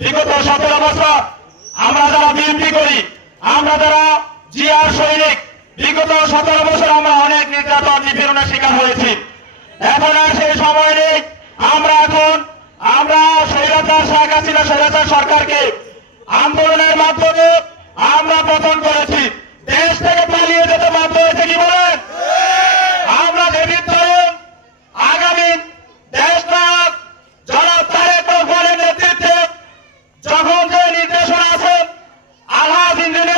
বিগত সতেরো বছর আমরা যারা বিএনপি করি, আমরা যারা জিয়ার সৈনিক, বিগত সতেরো বছর আমরা অনেক নির্যাতন নিপীড়নের শিকার হয়েছি। এখন আর সেই সময় নেই। আমরা এখন, আমরা স্বৈরাচার শেখ হাসিনা, স্বৈরাচার সরকারকে আন্দোলনের মাধ্যমে আমরা পতন করেছি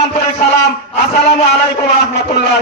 আন্তরিক সালাম আসসালামু আলাইকুম রহমতুল্লাহ